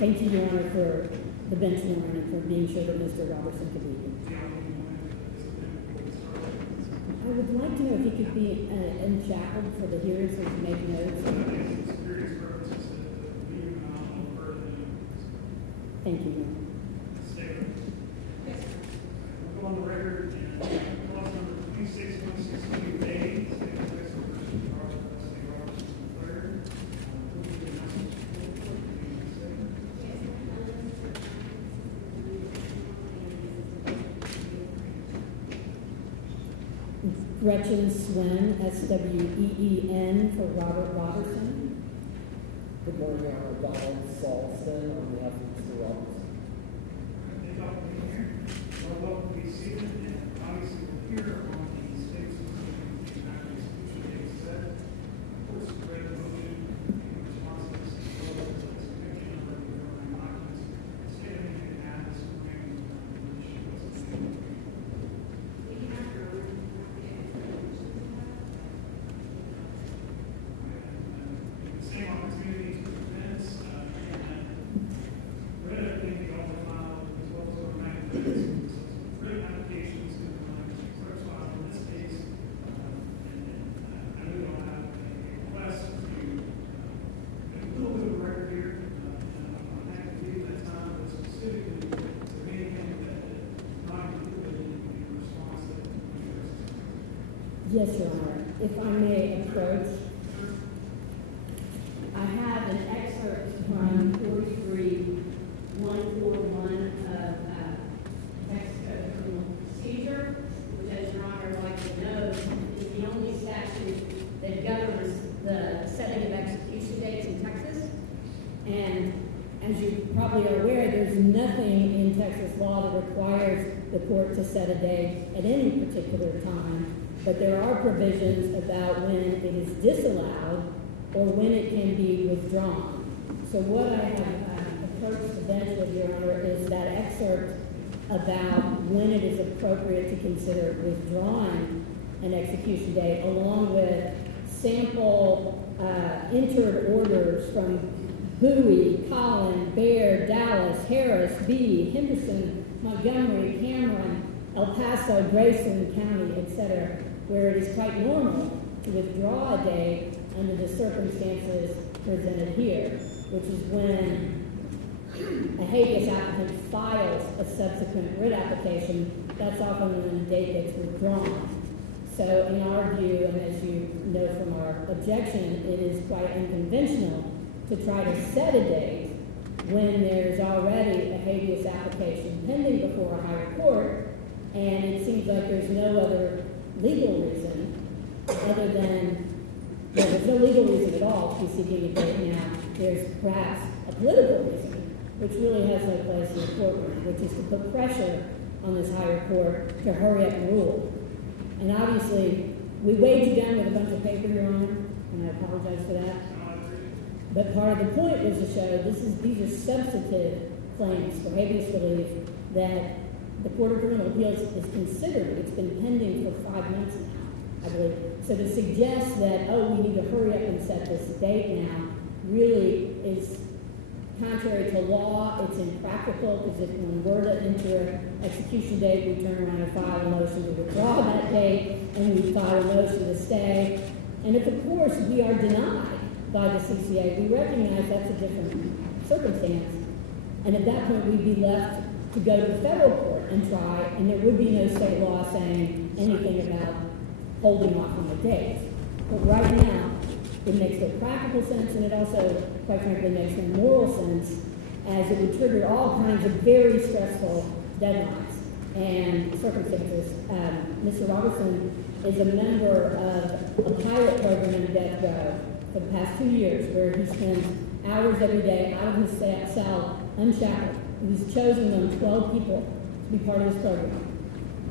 thank you, Your Honor, for the bench warrant and for being sure that Mr. Roberson could be here. I would like to know if he could be unshackled for the hearing so he can make notes. Thank you, Your Honor. I'll go on the record and clause number 26162A, Gretchen Swen, S-W-E-E-N, for Robert Roberson. Good morning, Your Honor. Donald Salston on behalf of Mr. Roberson. Thank you all for being here. Well, welcome to be seated, and obviously we're here on the state's execution date set. Of course, we read the motion in response to this execution of the underlying documents. State anything to add this morning, which was the same opportunity to present, read everything the alder filed as well as our magazines. Great applications in the clerk's file in this case. I really don't have a request to make a little bit of a record here. And I'm happy to leave that time, but specifically to anything that not included in the response that Yes, Your Honor. If I may approach. I have an excerpt from 43-141 of Texas Code of Criminal Procedure, which, as Your Honor likely knows, is the only statute that governs the setting of execution dates in Texas. And as you probably are aware, there's nothing in Texas law that requires the court to set a date at any particular time, but there are provisions about when it is disallowed or when it can be withdrawn. So what I have approached the bench with, Your Honor, is that excerpt about when it is appropriate to consider withdrawing an execution date, along with sample entered orders from Bowie, Collin, Baird, Dallas, Harris, Bee, Henderson, Montgomery, Cameron, El Paso, Grayson County, etc., where it is quite normal to withdraw a date under the circumstances presented here, which is when a habeas applicant files a subsequent writ application. That's often when the date gets withdrawn. So in our view, and as you know from our objection, it is quite unconventional to try to set a date when there's already a habeas application pending before a higher court, and it seems like there's no other legal reason other than, well, there's no legal reason at all to be seeking a date now. There's perhaps a political reason, which really has no place in the courtroom, which is to put pressure on this higher court to hurry up and rule. And obviously, we weighed you down with a bunch of paper, Your Honor, and I apologize for that. But part of the point was to show these are substantive claims for habeas relief that the Court of Criminal Appeals has considered. It's been pending for 5 months now, I believe. So to suggest that, oh, we need to hurry up and set this date now really is contrary to law. It's impractical, because if one were to enter an execution date, we turn around and file a motion to withdraw that date, and we file a motion to stay. And if, of course, we are denied by the CCA, we recognize that's a different circumstance. And at that point, we'd be left to go to the federal court and try, and there would be no state law saying anything about holding off on the date. But right now, it makes no practical sense, and it also, quite frankly, makes no moral sense, as it would trigger all kinds of very stressful deadlines and circumstances. Mr. Robertson is a member of a pilot program in Death Row for the past 2 years, where he spends hours every day out of his cell, unshackled. He's chosen them 12 people to be part of this program.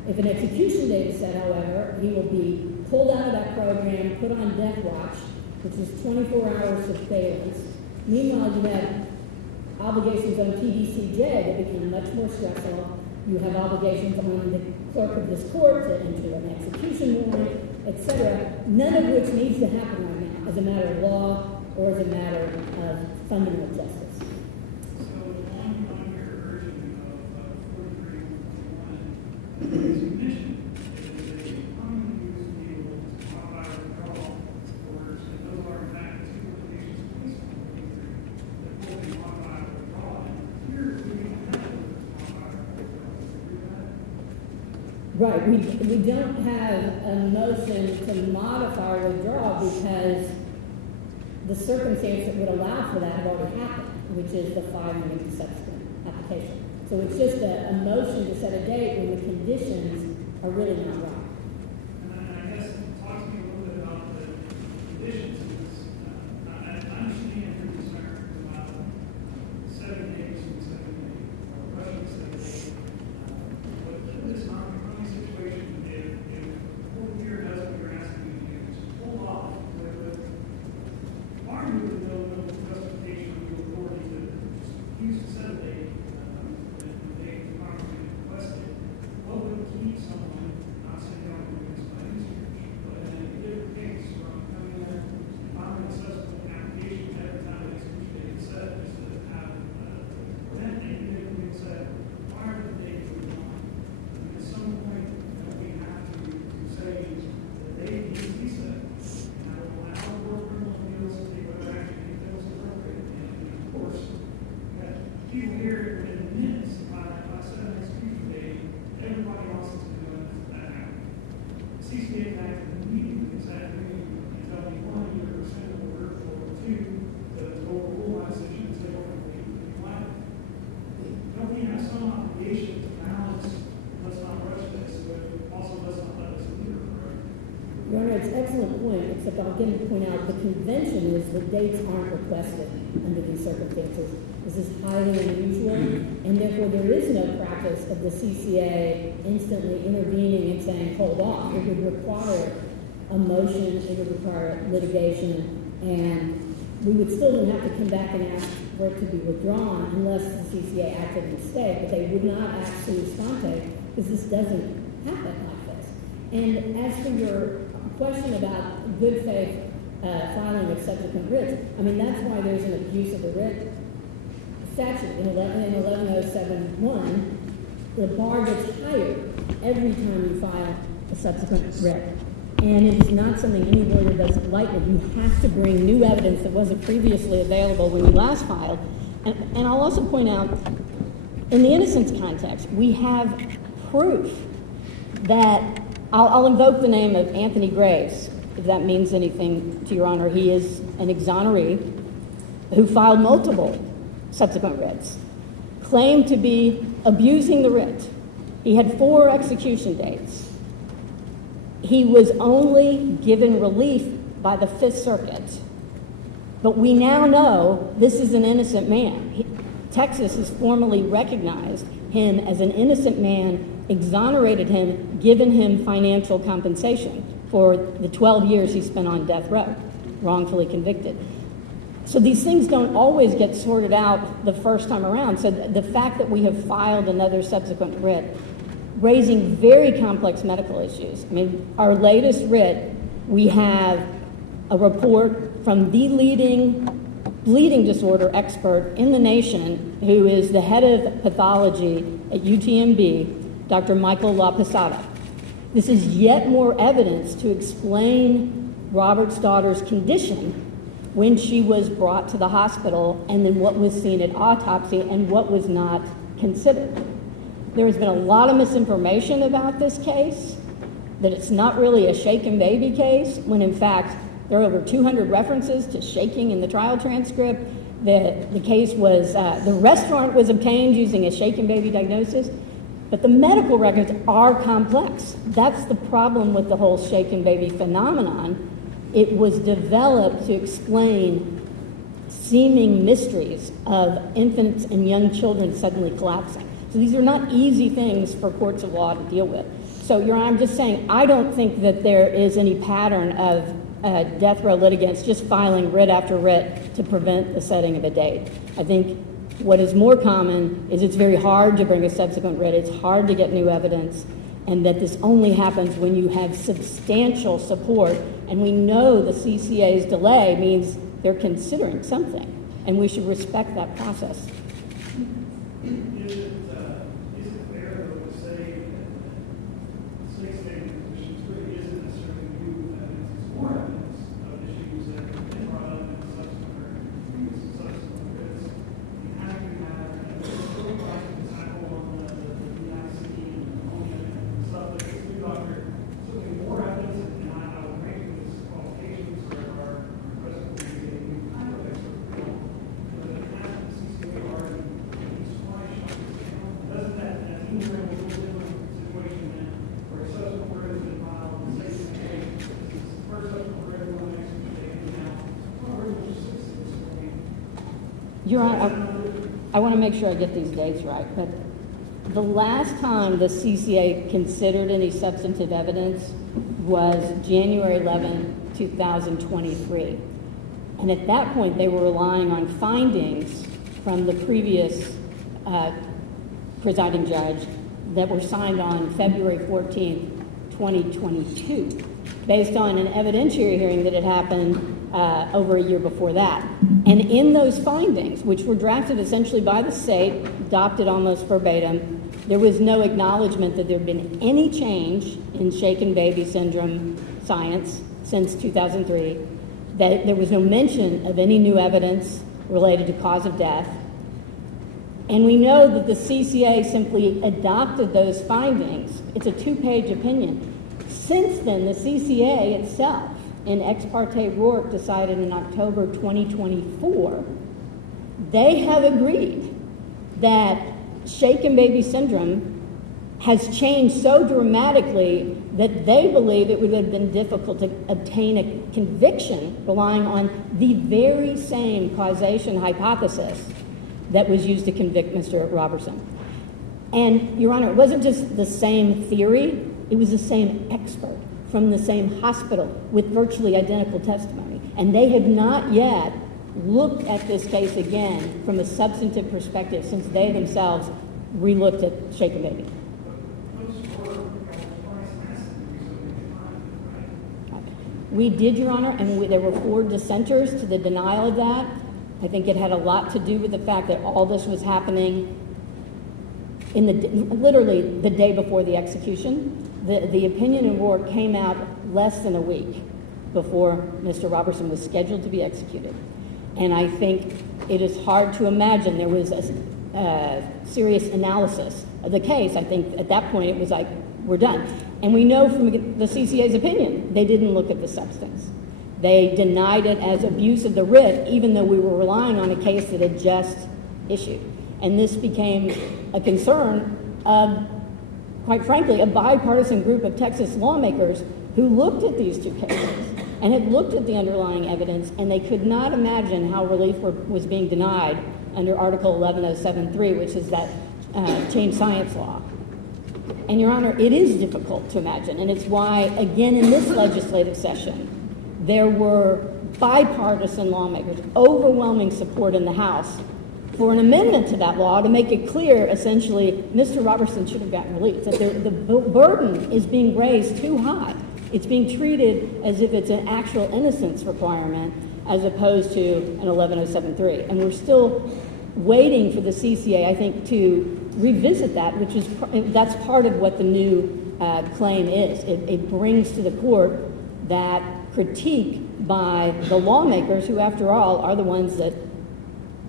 If an execution date is set, however, he will be pulled out of that program, put on death watch, which is 24 hours surveillance. Meanwhile, you have obligations on TDCJ that become much more stressful. You have obligations on the clerk of this court to enter an execution warrant, etc., none of which needs to happen right now as a matter of law or as a matter of fundamental justice. So Right, we don't have a motion to modify or withdraw because the circumstance that would allow for that have already happened, which is the filing of the subsequent application. So it's just a motion to set a date when the conditions are really not right. And I guess talk to me a little bit about the conditions of this. I understand your concern about 7 days from 7 days, or Russian 7 days. But in this non-recurring situation, if the court here does what you're asking me to do, just hold off with arguing no justification of the authority to just use the 7 day the date the Congress requested, what would keep someone, not saying they don't do this by any stretch, but in a different case from coming in and filing a subsequent application every time the execution date is set, just to have prevent anything from being said prior to the date of the law. At some point, we have to say the date needs to be set. And I will allow the Board of Criminal Appeals to take whatever action they feel is appropriate. And of course, that people here in minutes by set an execution date, everybody else is going to that happen. The CCA Act immediately is that and tell me one, either rescind the order, or two, to overrule my decision and say, okay, don't we have some obligation to balance, let's not rush this, but also let's not let this linger, correct? Your Honor, it's an excellent point, except I'll again point out the convention is that dates aren't requested under these circumstances. This is highly unusual, and therefore there is no practice of the CCA instantly intervening and saying, hold off. It would require a motion, it would require litigation, and we would still then have to come back and ask for it to be withdrawn unless the CCA acted in state, but they would not act sui sponte because this doesn't happen like this. And as for your question about good faith filing of subsequent writs, I mean, that's why there's an abuse of the writ statute in 11071. The bar gets higher every time you file a subsequent writ. And it is not something any lawyer does lightly. You have to bring new evidence that wasn't previously available when you last filed. And I'll also point out, in the innocence context, we have proof that, I'll invoke the name of Anthony Graves, if that means anything to Your Honor. He is an exoneree who filed multiple subsequent writs, claimed to be abusing the writ. He had 4 execution dates. He was only given relief by the Fifth Circuit. But we now know this is an innocent man. Texas has formally recognized him as an innocent man, exonerated him, given him financial compensation for the 12 years he spent on death row, wrongfully convicted. So these things don't always get sorted out the first time around. So the fact that we have filed another subsequent writ, raising very complex medical issues. I mean, our latest writ, we have a report from the leading bleeding disorder expert in the nation, who is the head of pathology at UTMB, Dr. Michael La Posada. This is yet more evidence to explain Robert's daughter's condition when she was brought to the hospital, and then what was seen at autopsy and what was not considered. There has been a lot of misinformation about this case, that it's not really a shaken baby case, when in fact there are over 200 references to shaking in the trial transcript. The case was, the restaurant was obtained using a shaken baby diagnosis, but the medical records are complex. That's the problem with the whole shaken baby phenomenon. It was developed to explain seeming mysteries of infants and young children suddenly collapsing. So these are not easy things for courts of law to deal with. So, Your Honor, I'm just saying, I don't think that there is any pattern of death row litigants just filing writ after writ to prevent the setting of a date. I think what is more common is it's very hard to bring a subsequent writ, it's hard to get new evidence, and that this only happens when you have substantial support, and we know the CCA's delay means they're considering something, and we should respect that process. Is it fair, though, to say that the state statement positions really isn't necessarily new evidence, it's more evidence of issues that have been brought up in subsequent writs? And how do you have a cycle on the DIC and the only stuff that Your Honor, I want to make sure I get these dates right, but the last time the CCA considered any substantive evidence was January 11, 2023. And at that point, they were relying on findings from the previous presiding judge that were signed on February 14, 2022, based on an evidentiary hearing that had happened over a year before that. And in those findings, which were drafted essentially by the state, adopted almost verbatim, there was no acknowledgement that there had been any change in shaken baby syndrome science since 2003, that there was no mention of any new evidence related to cause of death. And we know that the CCA simply adopted those findings. It's a 2-page opinion. Since then, the CCA itself, in Ex parte Rourke, decided in October 2024, they have agreed that shaken baby syndrome has changed so dramatically that they believe it would have been difficult to obtain a conviction relying on the very same causation hypothesis that was used to convict Mr. Roberson. And, Your Honor, it wasn't just the same theory, it was the same expert from the same hospital with virtually identical testimony. And they have not yet looked at this case again from a substantive perspective since they themselves re-looked at shaken baby. We did, Your Honor, and there were 4 dissenters to the denial of that. I think it had a lot to do with the fact that all this was happening in literally the day before the execution. The opinion in Rourke came out less than a week before Mr. Roberson was scheduled to be executed. And I think it is hard to imagine there was a serious analysis of the case. I think at that point it was like, we're done. And we know from the CCA's opinion, they didn't look at the substance. They denied it as abuse of the writ, even though we were relying on a case that had just issued. And this became a concern of, quite frankly, a bipartisan group of Texas lawmakers who looked at these 2 cases and had looked at the underlying evidence, and they could not imagine how relief was being denied under Article 11073, which is that changed science law. And, Your Honor, it is difficult to imagine, and it's why, again, in this legislative session, there were bipartisan lawmakers, overwhelming support in the House for an amendment to that law to make it clear, essentially, Mr. Roberson should have gotten relief, that the burden is being raised too high. It's being treated as if it's an actual innocence requirement as opposed to an 11073. And we're still waiting for the CCA, I think, to revisit that, that's part of what the new claim is. It brings to the court that critique by the lawmakers, who, after all, are the ones that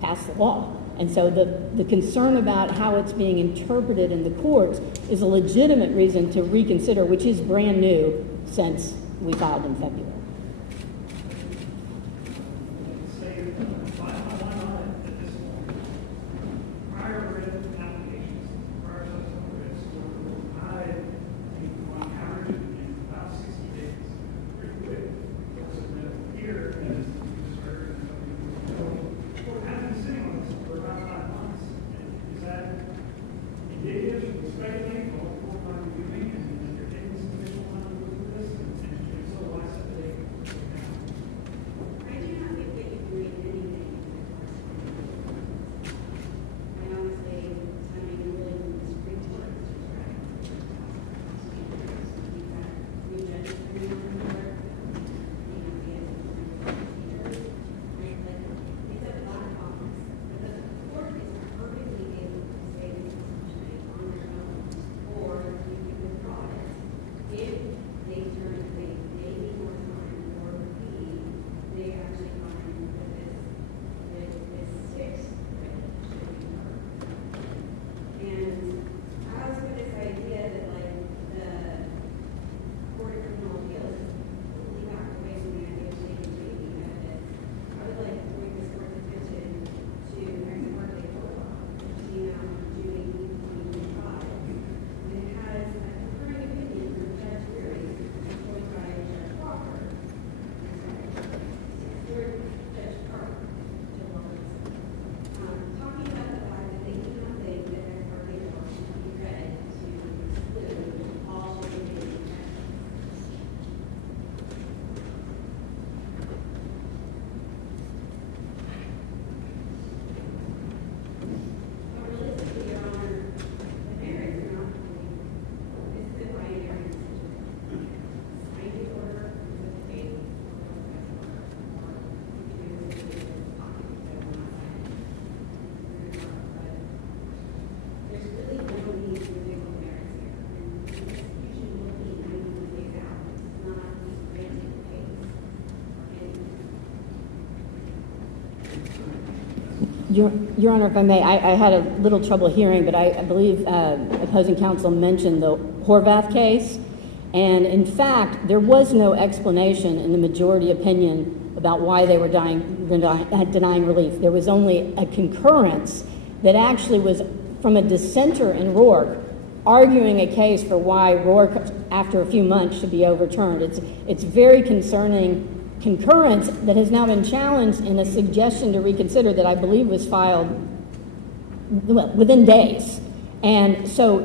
pass the law. And so the concern about how it's being interpreted in the courts is a legitimate reason to reconsider, which is brand new since we filed in February. Your Honor, if I may, I had a little trouble hearing, but I believe opposing counsel mentioned the Horvath case. And in fact, there was no explanation in the majority opinion about why they were denying relief. There was only a concurrence that actually was from a dissenter in Rourke arguing a case for why Rourke, after a few months, should be overturned. It's very concerning concurrence that has now been challenged in a suggestion to reconsider that I believe was filed within days. And so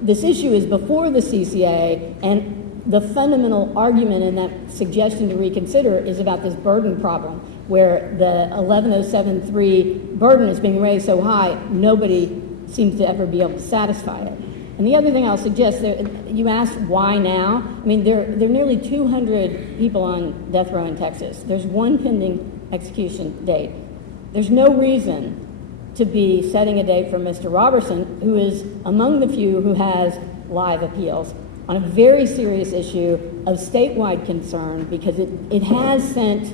this issue is before the CCA, and the fundamental argument in that suggestion to reconsider is about this burden problem, where the 11073 burden is being raised so high, nobody seems to ever be able to satisfy it. And the other thing I'll suggest, you asked why now. I mean, there are nearly 200 people on death row in Texas. There's one pending execution date. There's no reason to be setting a date for Mr. Roberson, who is among the few who has live appeals on a very serious issue of statewide concern, because it has sent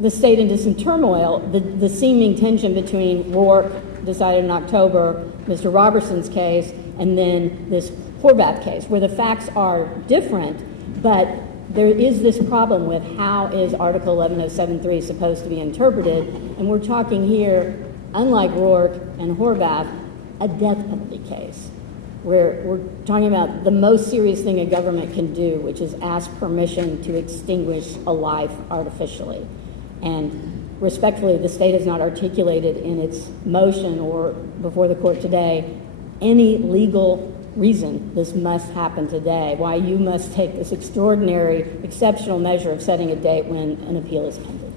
the state into some turmoil, the seeming tension between Rourke, decided in October, Mr. Roberson's case, and then this Horvath case, where the facts are different, but there is this problem with how is Article 11073 supposed to be interpreted, and we're talking here, unlike Rourke and Horvath, a death penalty case, where we're talking about the most serious thing a government can do, which is ask permission to extinguish a life artificially. And respectfully, the state has not articulated in its motion or before the court today any legal reason this must happen today, why you must take this extraordinary, exceptional measure of setting a date when an appeal is pending.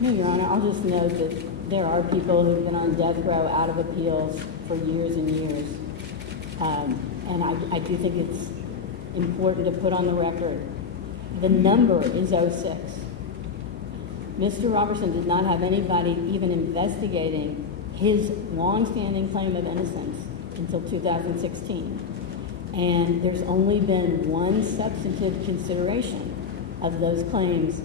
No, Your Honor, I'll just note that there are people who've been on death row out of appeals for years and years. And I do think it's important to put on the record, the number is 06. Mr. Roberson did not have anybody even investigating his longstanding claim of innocence until 2016. And there's only been one substantive consideration of those claims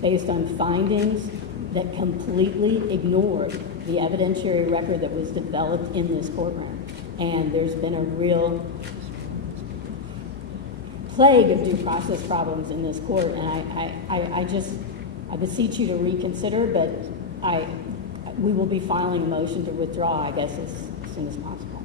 based on findings that completely ignored the evidentiary record that was developed in this courtroom. And there's been a real plague of due process problems in this court, and I beseech you to reconsider, but we will be filing a motion to withdraw, I guess, as soon as possible.